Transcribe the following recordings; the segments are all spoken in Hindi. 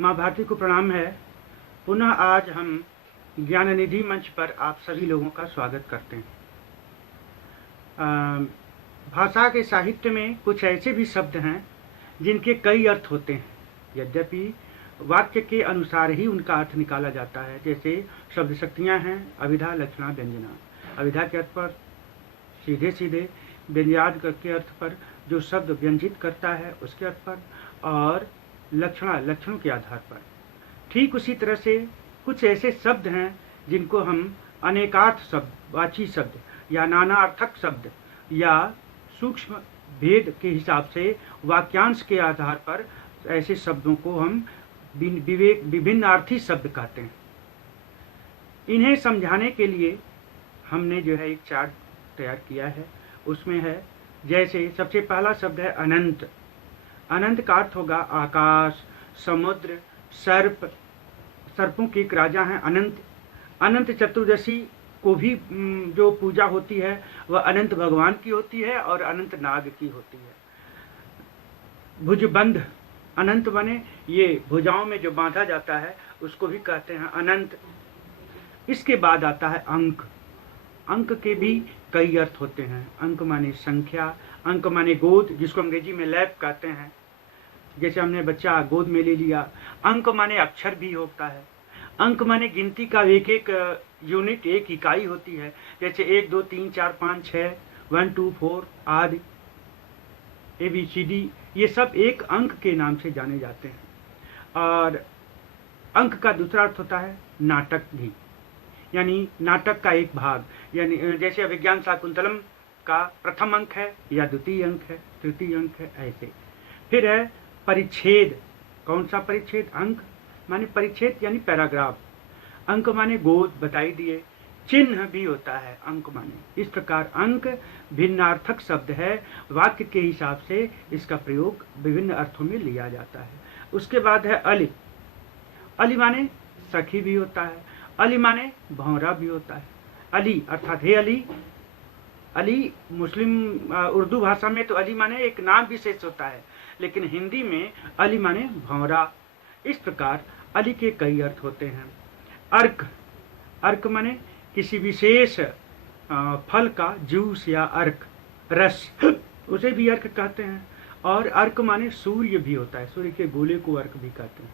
माँ भारती को प्रणाम है। पुनः आज हम ज्ञान निधि मंच पर आप सभी लोगों का स्वागत करते हैं। भाषा के साहित्य में कुछ ऐसे भी शब्द हैं जिनके कई अर्थ होते हैं, यद्यपि वाक्य के अनुसार ही उनका अर्थ निकाला जाता है। जैसे शब्द शक्तियाँ हैं अभिधा, लक्षणा, व्यंजना। अभिधा के अर्थ पर सीधे सीधे, व्यंजनाद के अर्थ पर जो शब्द व्यंजित करता है उसके अर्थ पर, और लक्षणा लक्षणों के आधार पर। ठीक उसी तरह से कुछ ऐसे शब्द हैं जिनको हम अनेकार्थ शब्द, वाची शब्द या नानार्थक शब्द या सूक्ष्म भेद के हिसाब से वाक्यांश के आधार पर ऐसे शब्दों को हम विभिन्नार्थी शब्द कहते हैं। इन्हें समझाने के लिए हमने जो है एक चार्ट तैयार किया है। उसमें है जैसे सबसे पहला शब्द है अनंत। अनंत का अर्थ होगा आकाश, समुद्र, सर्प। सर्पों के एक राजा हैं अनंत। अनंत चतुर्दशी को भी जो पूजा होती है वह अनंत भगवान की होती है और अनंत नाग की होती है। भुजबंध, अनंत बने ये भुजाओं में जो बांधा जाता है उसको भी कहते हैं अनंत। इसके बाद आता है अंक। अंक के भी कई अर्थ होते हैं। अंक माने संख्या, अंक माने गोद, जिसको अंग्रेजी में लैप कहते हैं। जैसे हमने बच्चा गोद में ले लिया। अंक माने अक्षर भी होता है। अंक माने गिनती का एक एक यूनिट, एक इकाई होती है। जैसे 1 2 3 4 5 6, 1 2 4 आदि, ABCD, ये सब एक अंक के नाम से जाने जाते हैं। और अंक का दूसरा अर्थ होता है नाटक भी, यानी नाटक का एक भाग। यानी जैसे अभिज्ञान शाकुंतलम का प्रथम अंक है या द्वितीय अंक है, तृतीय अंक है, ऐसे। फिर है परिच्छेद। कौन सा परिच्छेद? अंक माने परिच्छेद यानी पैराग्राफ। अंक माने गोद, बताई दिए। चिन्ह भी होता है अंक माने। इस प्रकार अंक भिन्नार्थक शब्द है। वाक्य के हिसाब से इसका प्रयोग विभिन्न अर्थों में लिया जाता है। उसके बाद है अली। अली माने सखी भी होता है। अली माने भौरा भी होता है। अली अर्थात हे अली। अली मुस्लिम उर्दू भाषा में तो अली माने एक नाम विशेष होता है, लेकिन हिंदी में अली माने भौरा। इस प्रकार अली के कई अर्थ होते हैं। अर्क। अर्क माने किसी विशेष फल का जूस या अर्क, रस, उसे भी अर्क कहते हैं। और अर्क माने सूर्य भी होता है। सूर्य के गोले को अर्क भी कहते हैं।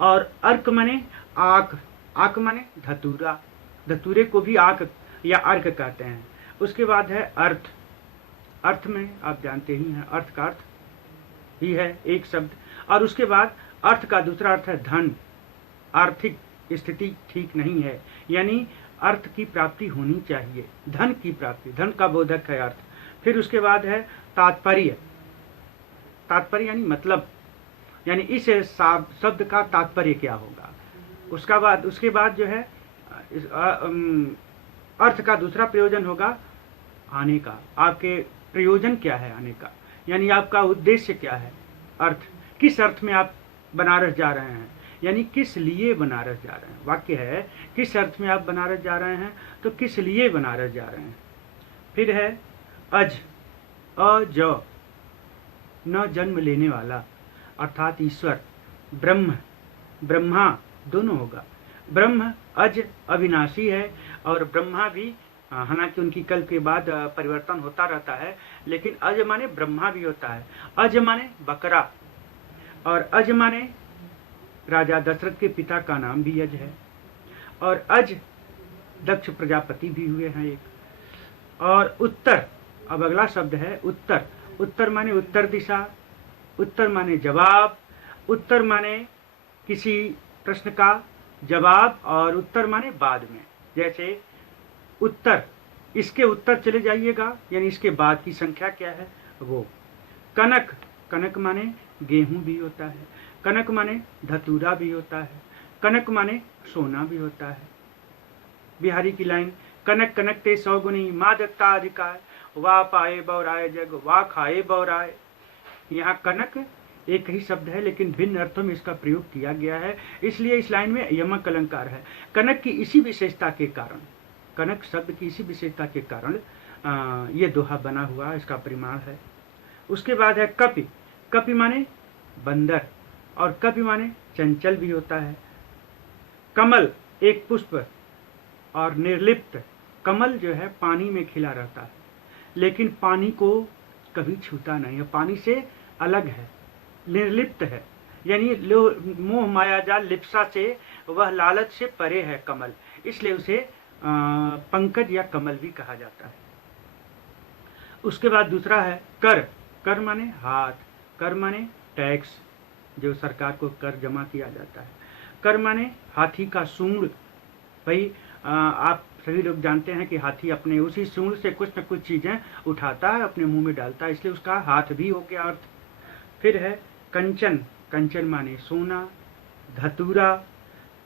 और अर्क माने आक। आक माने धतूरा। धतूरे को भी आक या अर्क कहते हैं। उसके बाद है अर्थ। अर्थ में आप जानते ही हैं, अर्थ का अर्थ ही है एक शब्द। और उसके बाद अर्थ का दूसरा अर्थ है धन। आर्थिक स्थिति ठीक नहीं है, यानी अर्थ की प्राप्ति होनी चाहिए, धन की प्राप्ति, धन का बोधक है अर्थ। फिर उसके बाद है तात्पर्य। तात्पर्य यानी मतलब, यानी इस शब्द का तात्पर्य क्या होगा। उसके बाद जो है अर्थ का दूसरा प्रयोजन होगा आने का। आपके प्रयोजन क्या है आने का, यानी आपका उद्देश्य क्या है। अर्थ, किस अर्थ में आप बनारस जा रहे हैं, यानी किस लिए बनारस जा रहे हैं। वाक्य है किस अर्थ में आप बनारस जा रहे हैं, तो किस लिए बनारस जा रहे हैं। फिर है अज। अज न जन्म लेने वाला, अर्थात ईश्वर। ब्रह्म, ब्रह्मा दोनों होगा। ब्रह्म अज अविनाशी है, और ब्रह्मा भी, हालांकि उनकी कल्प के बाद परिवर्तन होता रहता है, लेकिन अज माने ब्रह्मा भी होता है। अज माने बकरा, और अज माने राजा दशरथ के पिता का नाम भी अज है। और अज दक्ष प्रजापति भी हुए हैं एक। और उत्तर, अब अगला शब्द है उत्तर। उत्तर माने उत्तर दिशा, उत्तर माने जवाब, उत्तर माने किसी प्रश्न का जवाब, और उत्तर माने बाद में। जैसे उत्तर, इसके उत्तर चले जाइएगा, यानी इसके बाद की संख्या क्या है वो। कनक, कनक माने गेहूं भी होता है। कनक माने धतूरा भी होता है। कनक माने सोना भी होता है। बिहारी की लाइन, कनक कनक ते 100 गुनी, माँ दत्ता अधिकार, वाह पाए बौराए जग, वाह खाए बौराए। यहाँ कनक एक ही शब्द है, लेकिन भिन्न अर्थों में इसका प्रयोग किया गया है, इसलिए इस लाइन में यमक अलंकार है। कनक की इसी विशेषता के कारण, कनक शब्द की इसी विशेषता के कारण ये दोहा बना हुआ, इसका परिमाण है। उसके बाद है कपि। कपि माने बंदर, और कपि माने चंचल भी होता है। कमल एक पुष्प और निर्लिप्त। कमल जो है पानी में खिला रहता है, लेकिन पानी को कभी छूता नहीं है, पानी से अलग है, निर्लिप्त है, यानी मोह मायाजाल लिप्सा से वह लालच से परे है कमल, इसलिए उसे पंकज या कमल भी कहा जाता है। उसके बाद दूसरा है कर। कर माने हाथ, कर माने टैक्स, जो सरकार को कर जमा किया जाता है। कर माने हाथी का सूंड। भाई आप सभी लोग जानते हैं कि हाथी अपने उसी सूंड से कुछ न कुछ चीजें उठाता है, अपने मुंह में डालता है, इसलिए उसका हाथ भी हो गया अर्थ। फिर है कंचन। कंचन माने सोना, धतूरा,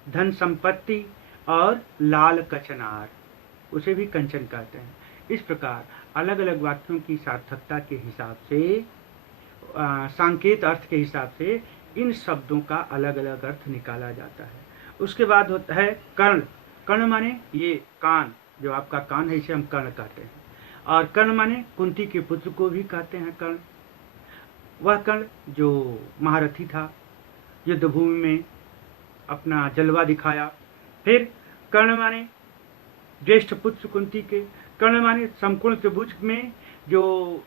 धन संपत्ति और लाल कचनार, उसे भी कंचन कहते हैं। इस प्रकार अलग अलग वाक्यों की सार्थकता के हिसाब से, सांकेत अर्थ के हिसाब से इन शब्दों का अलग अलग अर्थ निकाला जाता है। उसके बाद होता है कर्ण। कर्ण माने ये कान, जो आपका कान है इसे हम कर्ण कहते हैं। और कर्ण माने कुंती के पुत्र को भी कहते हैं कर्ण। वह कर्ण जो महारथी था, युद्ध भूमि में अपना जलवा दिखाया। फिर कर्ण माने ज्येष्ठ पुत्र कुंती के। कर्ण माने समकोण त्रिभुज में जो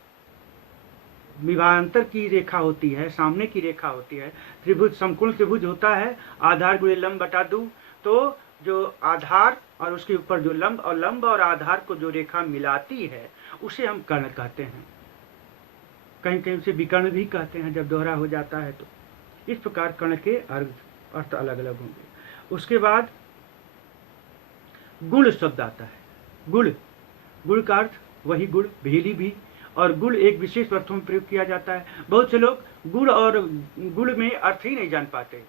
विभागांतर की रेखा होती है, सामने की रेखा होती है, त्रिभुज समकोण त्रिभुज होता है, आधार गुणे लंब बटा 2, तो जो आधार और उसके ऊपर जो लंब, और लंब और आधार को जो रेखा मिलाती है उसे हम कर्ण कहते हैं। कहीं कहीं उसे विकर्ण भी कहते हैं जब दोहरा हो जाता है तो। इस प्रकार कर्ण के अर्थ अलग अलग होंगे। उसके बाद गुण शब्द आता है। गुण, गुण का अर्थ वही गुण, भेली भी, और गुण एक विशेष अर्थों में प्रयोग किया जाता है। बहुत से लोग गुण और गुण में अर्थ ही नहीं जान पाते,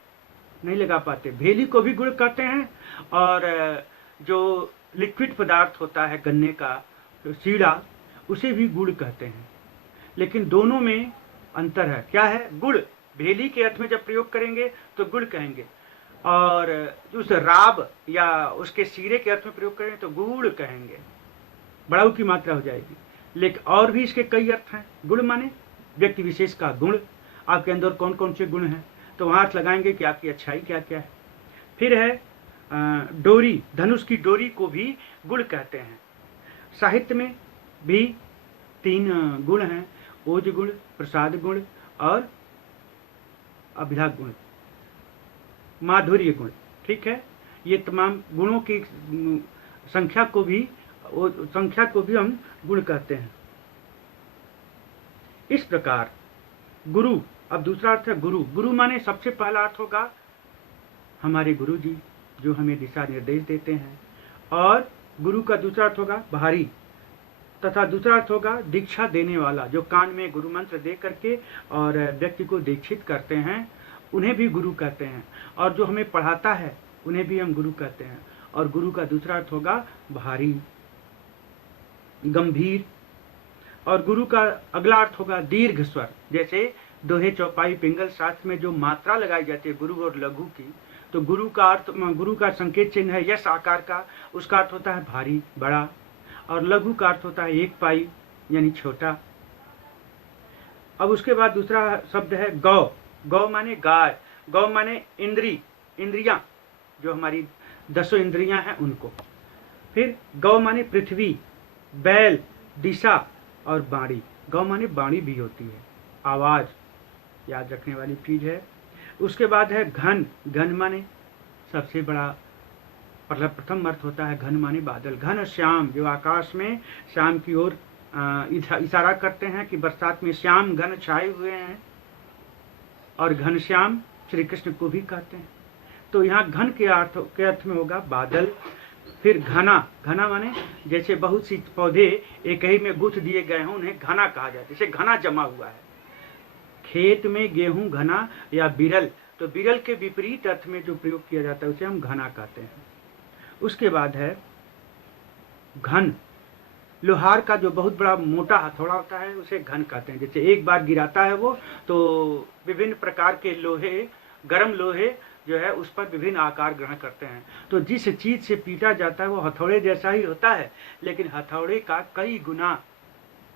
नहीं लगा पाते। भेली को भी गुण कहते हैं, और जो लिक्विड पदार्थ होता है गन्ने का सीड़ा, उसे भी गुड़ कहते हैं। लेकिन दोनों में अंतर है। क्या है? गुड़ भेली के अर्थ में जब प्रयोग करेंगे तो गुड़ कहेंगे, और उस राब या उसके सीरे के अर्थ में प्रयोग करेंगे तो गुड़ कहेंगे, बड़ाऊ की मात्रा हो जाएगी। लेकिन और भी इसके कई अर्थ हैं। गुण माने व्यक्ति विशेष का गुण, आपके अंदर कौन कौन से गुण हैं, तो वहां अर्थ लगाएंगे कि आपकी अच्छाई क्या क्या है। फिर है डोरी, धनुष की डोरी को भी गुण कहते हैं। साहित्य में भी 3 गुण हैं, ओज गुण, प्रसाद गुण और अभिधा गुण, माधुर्य गुण। ठीक है, ये तमाम गुणों की संख्या को भी हम गुण कहते हैं। इस प्रकार गुरु, अब दूसरा अर्थ है गुरु। गुरु माने सबसे पहला अर्थ होगा हमारे गुरु जी जो हमें दिशा निर्देश देते हैं, और गुरु का दूसरा अर्थ होगा भारी, तथा दूसरा अर्थ होगा दीक्षा देने वाला, जो कान में गुरु मंत्र दे करके और व्यक्ति को दीक्षित करते हैं, उन्हें भी गुरु कहते हैं। और जो हमें पढ़ाता है उन्हें भी हम गुरु कहते हैं। और गुरु का दूसरा अर्थ होगा भारी, गंभीर। और गुरु का अगला अर्थ होगा दीर्घ स्वर, जैसे दोहे, चौपाई, पिंगल शास्त्र में जो मात्रा लगाई जाती है गुरु और लघु की, तो गुरु का अर्थ, गुरु का संकेत चिन्ह है यश आकार का, उसका अर्थ होता है भारी, बड़ा, और लघु का अर्थ होता है 1 पाई यानी छोटा। अब उसके बाद दूसरा शब्द है गौ। गौ माने गाय, गौ माने इंद्रियां, जो हमारी 10 इंद्रियां हैं उनको। फिर गौ माने पृथ्वी, बैल, दिशा और बाणी। गौ माने बाणी भी होती है, आवाज, याद रखने वाली चीज है। उसके बाद है घन। घन माने सबसे बड़ा, प्रथम अर्थ होता है घन माने बादल। घन श्याम, जो आकाश में श्याम की ओर इशारा करते हैं कि बरसात में श्याम घन छाए हुए हैं, और घन श्याम श्री कृष्ण को भी कहते हैं। तो यहाँ घन के अर्थ में होगा बादल। फिर घना, घना माने जैसे बहुत सी पौधे एक ही में गुथ दिए गए हों, उन्हें घना कहा जाता है, जैसे घना जमा हुआ है। खेत में गेहूं घना या बिरल, तो बिरल के विपरीत अर्थ में जो प्रयोग किया जाता है उसे हम घना कहते हैं। उसके बाद है घन। लोहार का जो बहुत बड़ा मोटा हथौड़ा होता है उसे घन कहते हैं। जैसे एक बार गिराता है वो, तो विभिन्न प्रकार के लोहे, गर्म लोहे जो है उस पर विभिन्न आकार ग्रहण करते हैं। तो जिस चीज से पीटा जाता है वो हथौड़े जैसा ही होता है, लेकिन हथौड़े का कई गुना,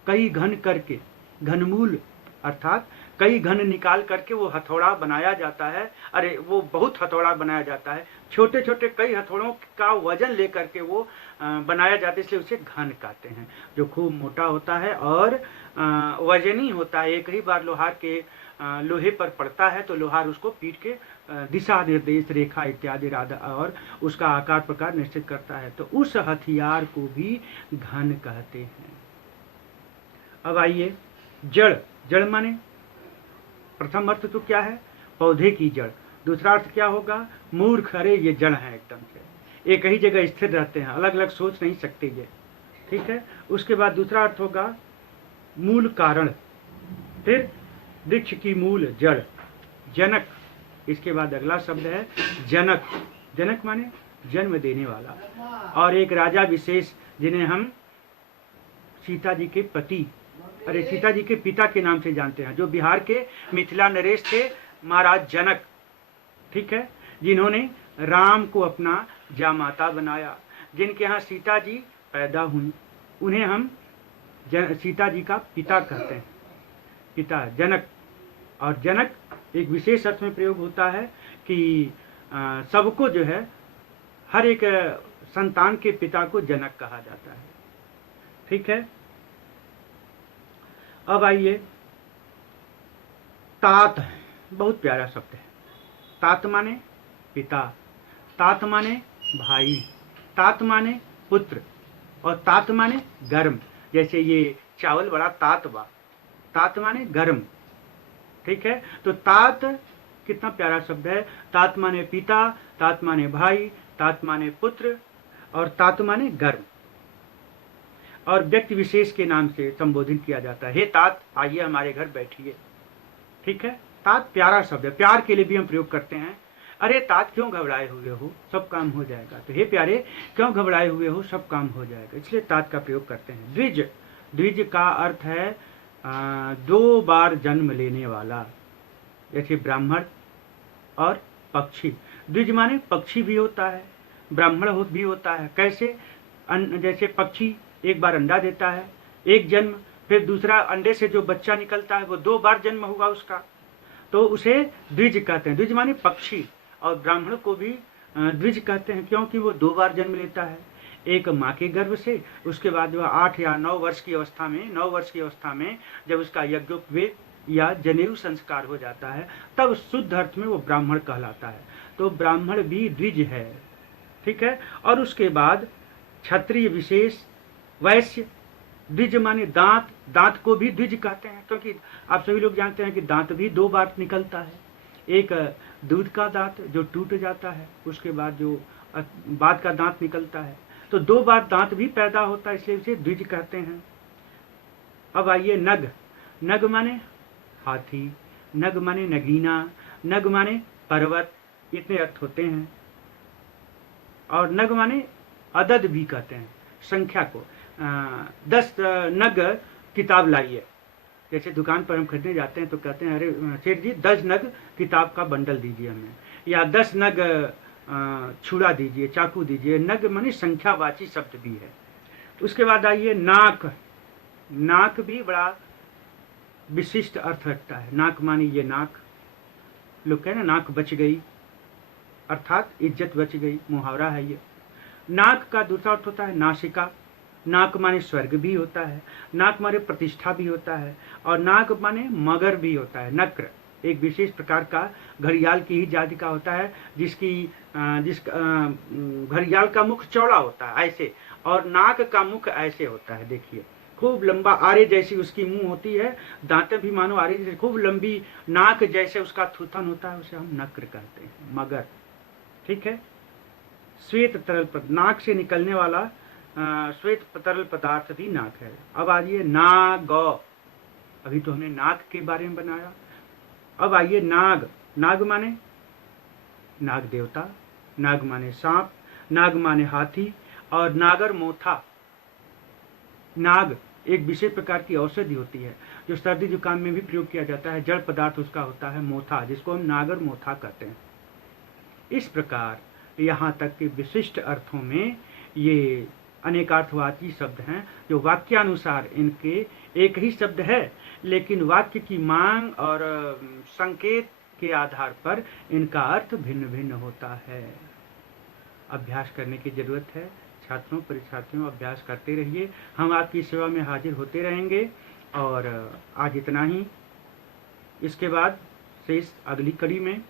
कई घन करके, घनमूल अर्थात कई घन निकाल करके वो हथौड़ा बनाया जाता है। अरे वो बहुत हथौड़ा बनाया जाता है, छोटे छोटे कई हथौड़ों का वजन लेकर के वो बनाया जाता है, इसलिए उसे घन कहते हैं। जो खूब मोटा होता है और वजनी होता है, एक ही बार लोहार के लोहे पर पड़ता है तो लोहार उसको पीट के दिशा निर्देश रेखा इत्यादि और उसका आकार प्रकार निश्चित करता है। तो उस हथियार को भी घन कहते हैं। अब आइए जड़। जड़ माने प्रथम अर्थ तो क्या है, पौधे की जड़। दूसरा अर्थ क्या होगा, मूर्ख, अरे ये जड़ है एकदम से, एक ही जगह स्थिर रहते हैं, अलग अलग सोच नहीं सकते ये, ठीक है। उसके बाद दूसरा अर्थ होगा मूल कारण, फिर वृक्ष की मूल जड़, जनक। इसके बाद अगला शब्द है जनक। जनक माने जन्म देने वाला। और एक राजा विशेष जिन्हें हम सीता जी के पति, अरे सीता जी के पिता के नाम से जानते हैं, जो बिहार के मिथिला नरेश थे, महाराज जनक, ठीक है, जिन्होंने राम को अपना जामाता बनाया, जिनके यहाँ सीता जी पैदा हुई, उन्हें हम सीता जी का पिता कहते हैं, पिता जनक। और जनक एक विशेष अर्थ में प्रयोग होता है कि सबको जो है, हर एक संतान के पिता को जनक कहा जाता है, ठीक है। अब आइए तात, बहुत प्यारा शब्द है। तात माने पिता, तात माने भाई, तात माने पुत्र, और तात माने गर्म। जैसे ये चावल बड़ा तात बा, तात माने गर्म, ठीक है। तो तात कितना प्यारा शब्द है। तात माने पिता, तात माने भाई, तात माने पुत्र, और तात माने गर्म, और व्यक्ति विशेष के नाम से संबोधित किया जाता है। हे तात, आइए हमारे घर बैठिए, ठीक है। तात प्यारा शब्द है, प्यार के लिए भी हम प्रयोग करते हैं। अरे तात क्यों घबराए हुए हो, सब काम हो जाएगा। तो हे प्यारे क्यों घबराए हुए हो, सब काम हो जाएगा, इसलिए तात का प्रयोग करते हैं। द्विज, द्विज का अर्थ है 2 बार जन्म लेने वाला, जैसे ब्राह्मण और पक्षी। द्विज माने पक्षी भी होता है, ब्राह्मण भी होता है। कैसे, जैसे पक्षी एक बार अंडा देता है, एक जन्म, फिर दूसरा अंडे से जो बच्चा निकलता है वो 2 बार जन्म हुआ उसका, तो उसे द्विज कहते हैं। द्विज माने पक्षी, और ब्राह्मण को भी द्विज कहते हैं, क्योंकि वो 2 बार जन्म लेता है, एक माँ के गर्भ से, उसके बाद वह 8 या 9 वर्ष की अवस्था में, 9 वर्ष की अवस्था में जब उसका यज्ञोपवीत या जनेऊ संस्कार हो जाता है, तब शुद्ध अर्थ में वो ब्राह्मण कहलाता है। तो ब्राह्मण भी द्विज है, ठीक है। और उसके बाद क्षत्रिय विशेष, वैश्य। द्विज माने दांत, दांत को भी द्विज कहते हैं, क्योंकि आप सभी लोग जानते हैं कि दांत भी 2 बार निकलता है। एक दूध का दांत जो टूट जाता है, उसके बाद जो बाद का दांत निकलता है, तो 2 बार दांत भी पैदा होता है, इसलिए उसे द्विज कहते हैं। अब आइए नग। नग माने हाथी, नग माने नगीना, नग माने पर्वत, इतने अर्थ होते हैं। और नग माने अदद भी कहते हैं संख्या को। 10 नग किताब लाइए, जैसे दुकान पर हम खरीदने जाते हैं तो कहते हैं अरे सेठ जी 10 नग किताब का बंडल दीजिए हमें, या 10 नग छुरा दीजिए, चाकू दीजिए। नग माने संख्यावाची शब्द भी है। उसके बाद आइए नाक। नाक भी बड़ा विशिष्ट अर्थ रखता है। नाक माने ये नाक, लोग कहें ना नाक बच गई, अर्थात इज्जत बच गई, मुहावरा है ये। नाक का दूसरा अर्थ होता है नासिका। नाक माने स्वर्ग भी होता है, नाक माने प्रतिष्ठा भी होता है, और नाक माने मगर भी होता है। नक्र एक विशेष प्रकार का घड़ियाल की ही जाति का होता है, घड़ियाल का मुख चौड़ा होता है ऐसे, और नाक का मुख ऐसे होता है, देखिए खूब लंबा, आरे जैसी उसकी मुंह होती है, दांतें भी मानो आरे जैसे, खूब लंबी नाक जैसे उसका थूथन होता है, उसे हम नक्र कहते हैं, मगर, ठीक है। श्वेत तरल, नाक से निकलने वाला श्वेत तरल पदार्थ भी नाक है। अब आइए नाग। अभी तो हमने नाक के बारे में बनाया, अब आइए नाग। नाग माने नाग देवता, नाग माने सांप, नाग माने हाथी, और नागर मोथा। नाग एक विशेष प्रकार की औषधि होती है, जो सर्दी जुकाम में भी प्रयोग किया जाता है। जड़ पदार्थ उसका होता है मोथा, जिसको हम नागर मोथा कहते हैं। इस प्रकार यहाँ तक कि विशिष्ट अर्थों में ये अनेकार्थवाची शब्द हैं जो वाक्यानुसार इनके एक ही शब्द है, लेकिन वाक्य की मांग और संकेत के आधार पर इनका अर्थ भिन्न भिन्न होता है। अभ्यास करने की जरूरत है। छात्रों परीक्षार्थियों अभ्यास करते रहिए। हम आपकी सेवा में हाजिर होते रहेंगे। और आज इतना ही। इसके बाद शेष अगली कड़ी में,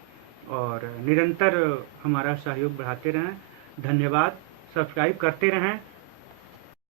और निरंतर हमारा सहयोग बढ़ाते रहें। धन्यवाद। सब्सक्राइब करते रहें।